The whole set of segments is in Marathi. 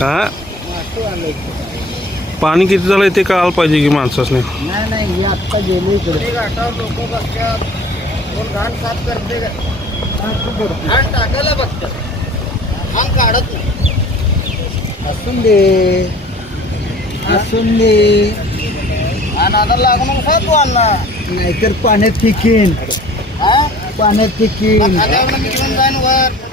हा पाणी किती झालंय ते कळायला पाहिजे की माणसाने. नाही नाही हे आत्ता गेले इकडे घाटावर लोक बसतात कोण घाण साफ करते घाण टाकायला बघतात घाण काढत नाही. असून दे असून दे आणि आता लागून साफ आणला नाहीतर पाण्यात फिकीन पाण्यात फिकीन मी घेऊन जाईन वर.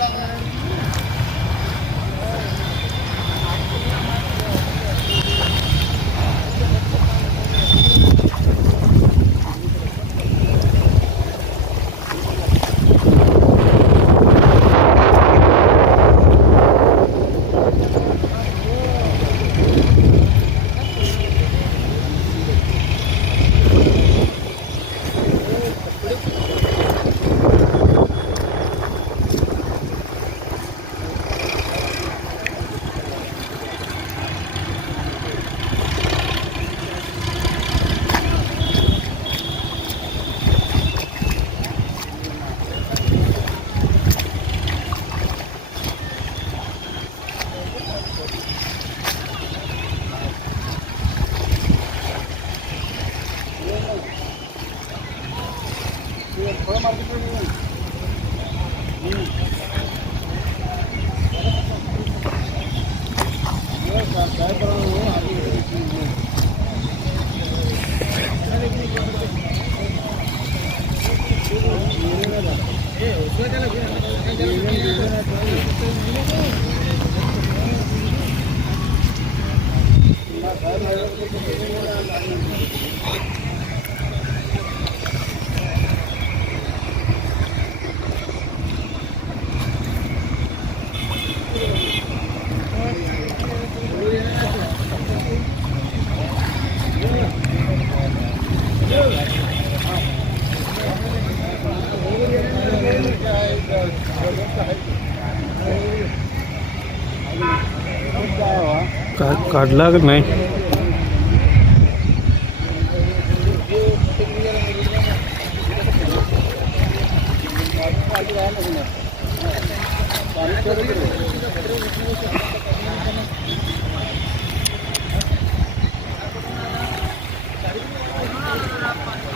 काढला की नाही.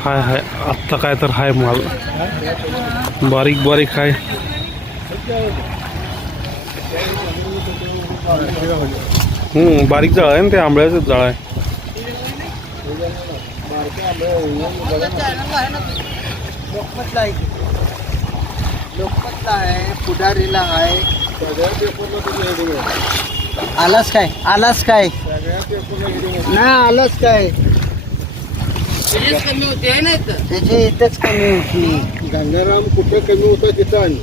हाय हाय आत्ता काय तर हाय माल बारीक बारीक हाय. बारीक जाळ आहे ना ते आंबळ्याचं जाळ आहे. लोकमतला आहे पुढारीला आहे. आलाच काय आलाच काय नाही आलाच काय कमी होते आहे ना त्याची इथंच कमी होती. गंगाराम कुठं कमी होता तिथं आणि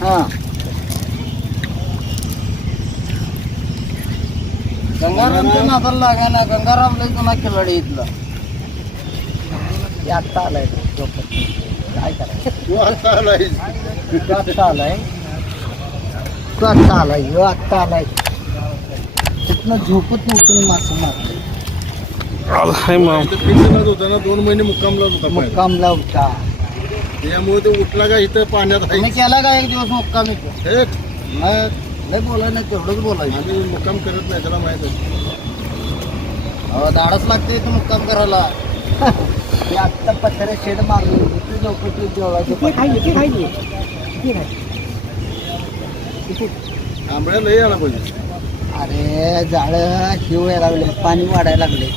हा गंगारामच्या नादाला लागा ना. गंगाराम लई जुना खिलाडी इथला आत्ता आलाय काय करायचं. तू आत्ता आलाय तू आत्ता आलाय तू आत्ता आलाय ह्यो आत्ता आलाय तिथनं झोपत नव्हतं मासे मारते. हाय मग होता ना 2 महिने मुक्कामला होता त्यामुळे तो उठला का इथं पाण्यात केला का 1 दिवस मुक्काम नाही बोलाय नाही तेवढंच बोलायचं. आम्ही मुक्काम करत नाही त्याला माहित आहे. धाडच लागते इथं मुक्काम करायला. आत्ता पत्र्या शेड मारली तू लोक तू जेवायचं आंबळ्या लई आला पाहिजे. अरे झाड हिव यायला लागले पाणी वाढायला लागले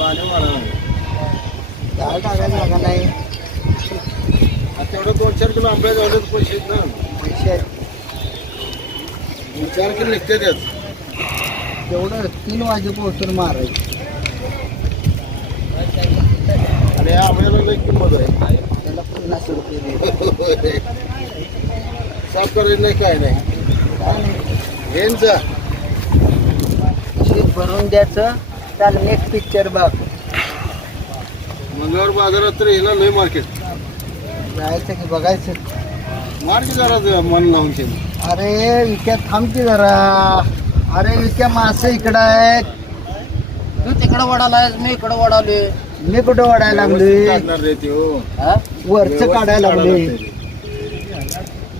झाड टाकायला लागा नाही. तेवढं 2-4 किलो आंब्या जावले पैसे आहेत ना. पैसे 4 किलो निघते त्यात तेवढं 3 वाजेपासून मारायचं. अरे आंब्याला लई किंमत आहे त्याला 50 रुपये साफ करायचं नाही काय नाही घ्यायचा शीत भरून द्यायचं. चाल नेक्स्ट पिक्चर बघ. मंगळवार बाजारात तर हिला लय मार्केट जायचं की बघायचं. मार्केट जरा मन लावून ते. अरे विक्या थांबते जरा. अरे विक्या मासे इकडं आहेत तू तिकडं वडालायस मी इकडं वडाले. मी कुठं वडायला लागले वरचं काढायला लागले.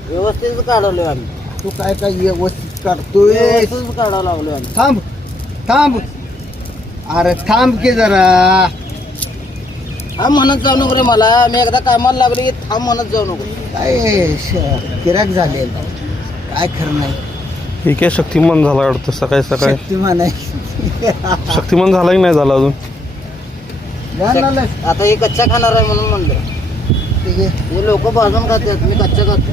व्यवस्थित काढवले आम्ही. तू काय व्यवस्थित काढतोय काढावं लागलो थांब थांब अरे थांब की जरा थांब म्हणत जाऊ नको रे मला मी एकदा कामाला लागलो की थांब म्हणत जाऊ नको काय गिराक झाले काय खरं नाही हे काय शक्तिमान झाला वाटतं सकाळी सकाळी शक्तिमान आहे शक्तिमान झाला की नाही झाला अजून आता हे कच्चा खाणार आहे म्हणून म्हणलं ठीक आहे हे लोक भाजून खातात मी कच्चा खातो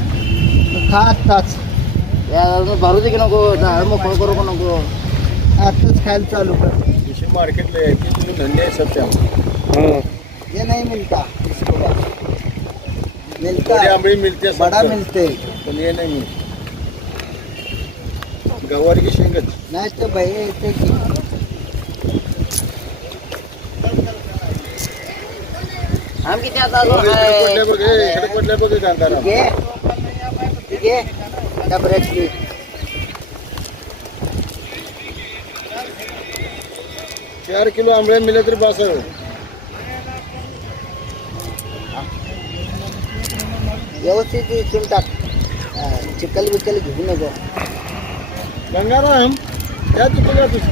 खाताच भरू दे की नको झाड मोकळं करू का नको आताच खायला चालू कर मार्केटला धंदे आहे सध्या ये नहीं मिलता मिलता आंबे मिलते बड़ा मिलते पण ये नहीं मिलते गवार की शेंगत नाही तर भाई येते की आम किती आता ठीक आहे डबऱ्यातली 4 किलो आंबळे मिले तरी बस व्यवस्थित इथून टाक चिकल बिकल घेऊ नको गंगाराम त्या तिथे जातोस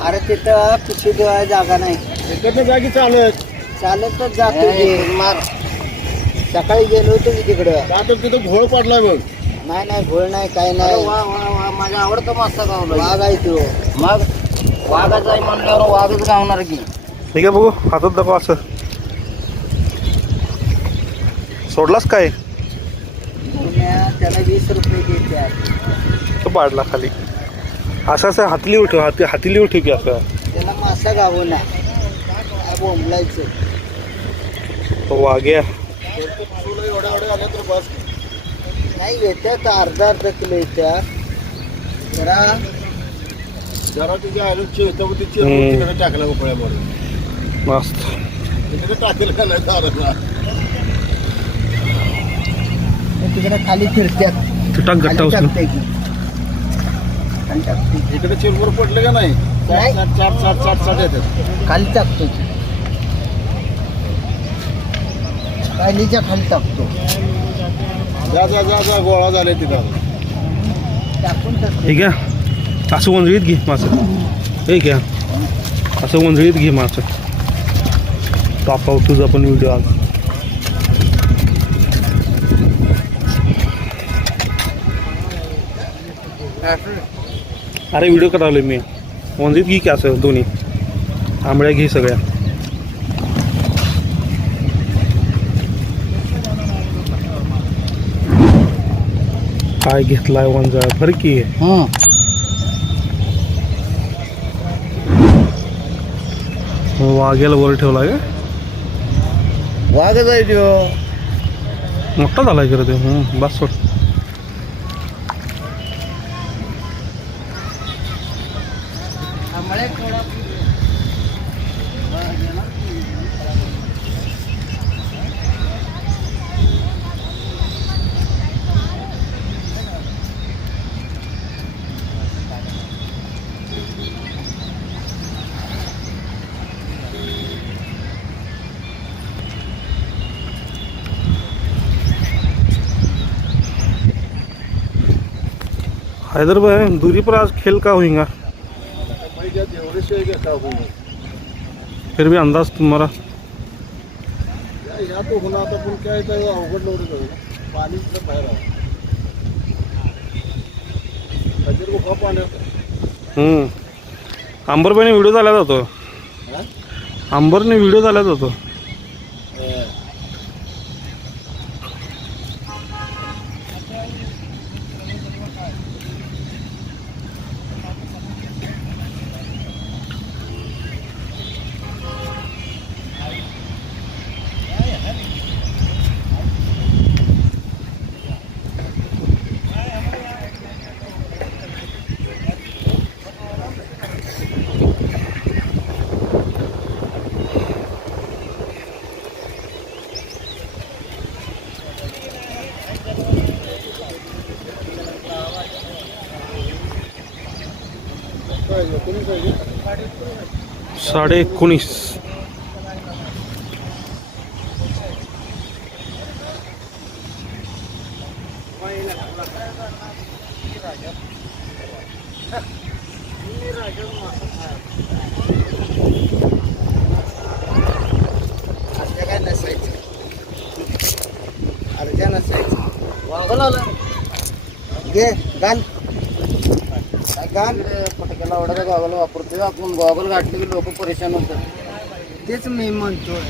अरे तिथं पिशवी ठेवायला जागा नाही इकडनं जागी चालतच जातो मार सकाळी गेलो होतो की तिकडं आता तिथं घोळ पडलाय बघ नाही घोळ नाही काय नाही माझा आवडता मासा गावला वाघ आहे तो मग वाघाचा आहे म्हणल्यावर वाघच गावणार की ठीक आहे बघू हातात दाखव असं सोडलास काय त्याला 20 रुपये देतात तो पाडला खाली असं असं हातली उठव हातीली उठव की असं त्याला मासा गावू ना काय बोंबलायचं वाघ्या नाही येत्यात अर्धा किलो येत्या जरा तुझ्या आलूची टाकला उकळ्यामध्ये मस्त तिकडे टाकेल का नाही तिकडे खाली फिरत्यात इकडे चिरवर पडले का नाही चाट येतात खाली टाकतो पायलीच्या खाली टाकतो जा गोळा झाले तिथं टाकून ठीक आहे असं वंजळीत घे मासं ठीक आहे असं वंजळीत घे मासं टाकाव तुझा पण व्हिडिओ आज अरे व्हिडिओ करावले मी वंजळीत घे की असं दोन्ही आंबळ्या घे सगळ्या काय घेतलाय वंजाळ फरक की वाघ्याला वर ठेवला का वाघच आहे तो मोठा झालाय खरं ते बस सोड हैदराबाद दूरी पर आज खेल का होगा फिर भी अंदाज तुम्हारा या तो होना आता पण काय अवघड नव्हतं पाणी बाहेर अंबरबाईने व्हिडिओ झाला जातो अंबरने व्हिडिओ झाला जातो साढ़े 19 राजा अर्ध्या काय नसायचं, अर्ध्या नसायचं. वागल आलं घे घाल घाल पटक्याला आवडायला गॉगल वापरतोय आपण. गॉगल घातले की लोक परेशान होतात. तेच मी म्हणतोय.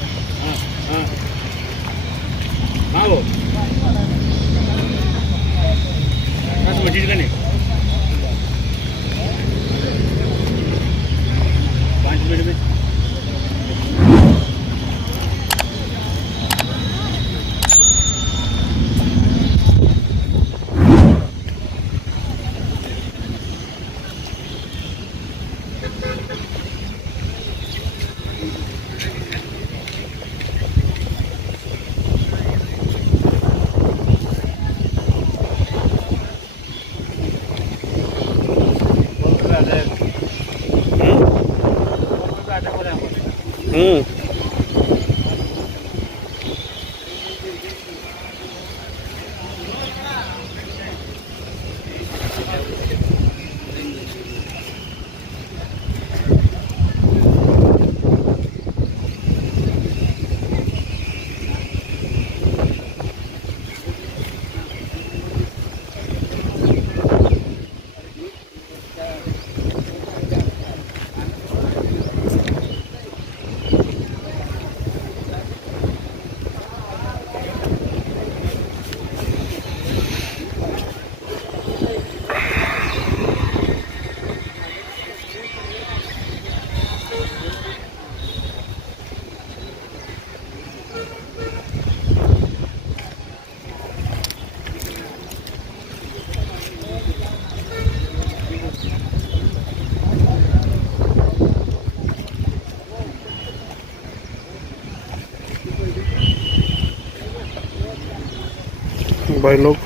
भाई लोग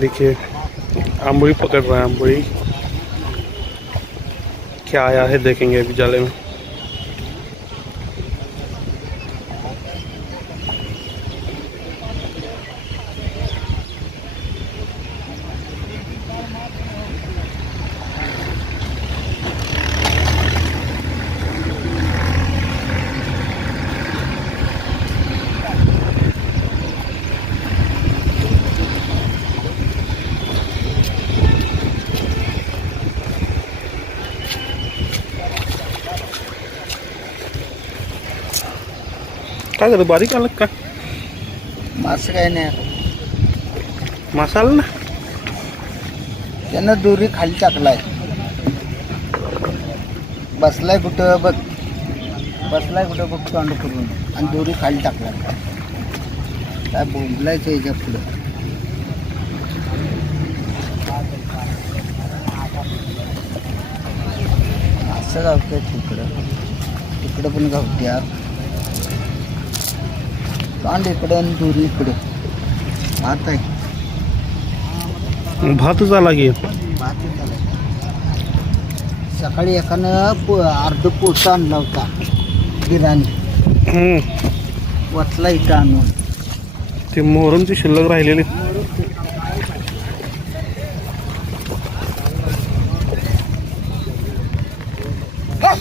देखिए आंबड़ी पकड़ रहा है। आंबड़ी क्या आया है देखेंगे अभी जाले में। काय झालं, बारीक आलं का मासं काय नाही. मासा आला ना. त्यानं दोरी खाली टाकलाय. बसलाय कुठं बघ, बसलाय कुठं बघ तोंड करून, आणि दोरी खाली टाकलाय. काय बोंबलायचं याच्या पुढं. असं गावतंय तिकडं, तिकडं पण गावत्यात. कांड इकडे आणि दोरी इकडे. भात आहे, भातच आला की. भातच आला. सकाळी एकानं अर्ध पोसा आणला होता बिर्याणी, वतला इथं आणून. ते मोहरमची शिल्लक राहिलेली. हा